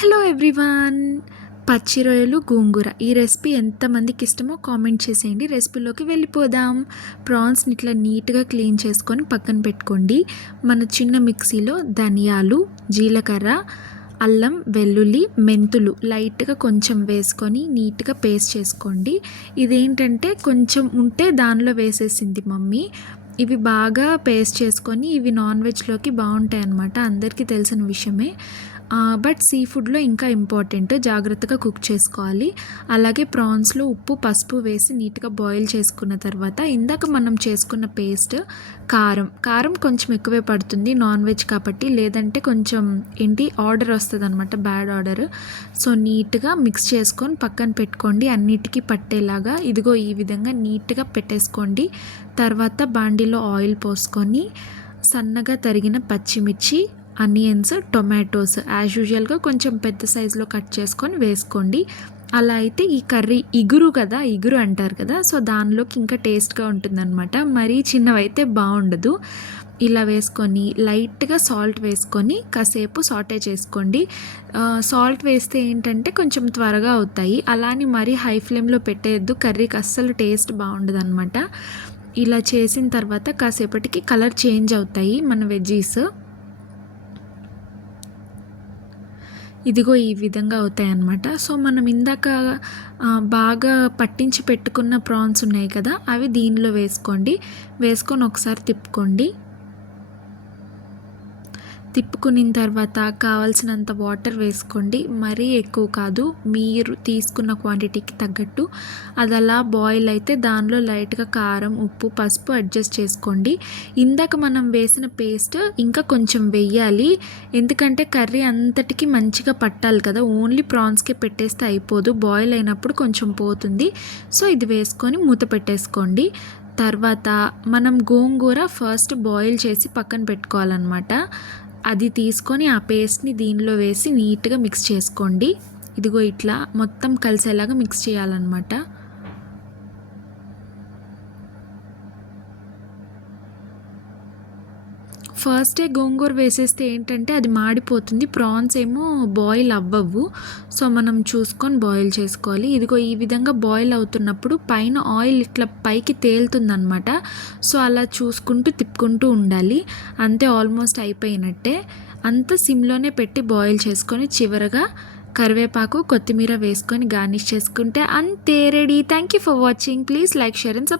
Hello everyone. పచ్చి రొయ్యలు గోంగూర ఈ రెసిపీ ఎంతమందికి ఇష్టమో కామెంట్ చేసేయండి. రెసిపీలోకి వెళ్ళిపోదాం. ప్రాన్స్ని ఇట్లా నీట్గా క్లీన్ చేసుకొని పక్కన పెట్టుకోండి. మన చిన్న మిక్సీలో ధనియాలు, జీలకర్ర, అల్లం, వెల్లుల్లి, మెంతులు లైట్గా కొంచెం వేసుకొని నీట్గా పేస్ట్ చేసుకోండి. ఇదేంటంటే కొంచెం ఉంటే దానిలో వేసేసింది మమ్మీ. ఇవి బాగా పేస్ట్ చేసుకొని ఇవి నాన్ వెజ్లోకి బాగుంటాయి అన్నమాట, అందరికీ తెలిసిన విషయమే. బట్ సీ ఫుడ్లో ఇంకా ఇంపార్టెంట్, జాగ్రత్తగా కుక్ చేసుకోవాలి. అలాగే ప్రాన్స్లో ఉప్పు, పసుపు వేసి నీట్గా బాయిల్ చేసుకున్న తర్వాత ఇందాక మనం చేసుకున్న పేస్ట్, కారం కొంచెం ఎక్కువే పడుతుంది నాన్ వెజ్ కాబట్టి, లేదంటే కొంచెం ఆర్డర్ వస్తుంది అనమాట, బ్యాడ్ ఆర్డర్. సో నీట్గా మిక్స్ చేసుకొని పక్కన పెట్టుకోండి, అన్నిటికీ పట్టేలాగా. ఇదిగో ఈ విధంగా నీట్గా పెట్టేసుకోండి. తర్వాత బాండీలో ఆయిల్ పోసుకొని సన్నగా తరిగిన పచ్చిమిర్చి, ఆనియన్స్, టొమాటోస్ యాజ్ యూజువల్గా కొంచెం పెద్ద సైజులో కట్ చేసుకొని వేసుకోండి. అలా అయితే ఈ కర్రీ ఇగురు అంటారు కదా, సో దానిలోకి ఇంకా టేస్ట్గా ఉంటుందన్నమాట. మరీ చిన్నవైతే బాగుండదు. ఇలా వేసుకొని లైట్గా సాల్ట్ వేసుకొని కాసేపు సాటే చేసుకోండి. సాల్ట్ వేస్తే ఏంటంటే కొంచెం త్వరగా అవుతాయి. అలాని మరీ హై ఫ్లేమ్లో పెట్టేయద్దు, కర్రీకి అస్సలు టేస్ట్ బాగుండదు అనమాట. ఇలా చేసిన తర్వాత కాసేపటికి కలర్ చేంజ్ అవుతాయి మన వెజ్జీస్. ఇదిగో ఈ విధంగా అవుతాయి అన్నమాట. సో మనం ఇందాక బాగా పట్టించి పెట్టుకున్న ప్రాన్స్ ఉన్నాయి కదా, అవి దీనిలో వేసుకొని ఒకసారి తిప్పుకోండి. తిప్పుకున్న తర్వాత కావాల్సినంత వాటర్ వేసుకోండి, మరీ ఎక్కువ కాదు, మీరు తీసుకున్న క్వాంటిటీకి తగ్గట్టు. అది అలా బాయిల్ అయితే దానిలో లైట్గా కారం, ఉప్పు, పసుపు అడ్జస్ట్ చేసుకోండి. ఇందాక మనం వేసిన పేస్ట్ ఇంకా కొంచెం వెయ్యాలి, ఎందుకంటే కర్రీ అంతటికి మంచిగా పట్టాలి కదా. ఓన్లీ ప్రాన్స్కే పెట్టేస్తే అయిపోదు, బాయిల్ అయినప్పుడు కొంచెం పోతుంది. సో ఇది వేసుకొని మూత పెట్టేసుకోండి. తర్వాత మనం గోంగూర ఫస్ట్ బాయిల్ చేసి పక్కన పెట్టుకోవాలన్నమాట. అది తీసుకొని ఆ పేస్ట్ని దీనిలో వేసి నీట్గా మిక్స్ చేసుకోండి. ఇదిగో ఇట్లా మొత్తం కలిసేలాగా మిక్స్ చేయాలన్నమాట. ఫస్టే గోంగూర వేసేస్తే ఏంటంటే అది మాడిపోతుంది, ప్రాన్స్ ఏమో బాయిల్ అవ్వవు. సో మనం చూసుకొని బాయిల్ చేసుకోవాలి. ఇదిగో ఈ విధంగా బాయిల్ అవుతున్నప్పుడు పైన ఆయిల్ ఇట్లా పైకి తేలుతుందనమాట. సో అలా చూసుకుంటూ తిప్పుకుంటూ ఉండాలి. అంతే, ఆల్మోస్ట్ అయిపోయినట్టే. అంత సిమ్లోనే పెట్టి బాయిల్ చేసుకొని చివరగా కరివేపాకు, కొత్తిమీర వేసుకొని గార్నిష్ చేసుకుంటే అంతే, ready. Thank you for watching. Please like, share and subscribe.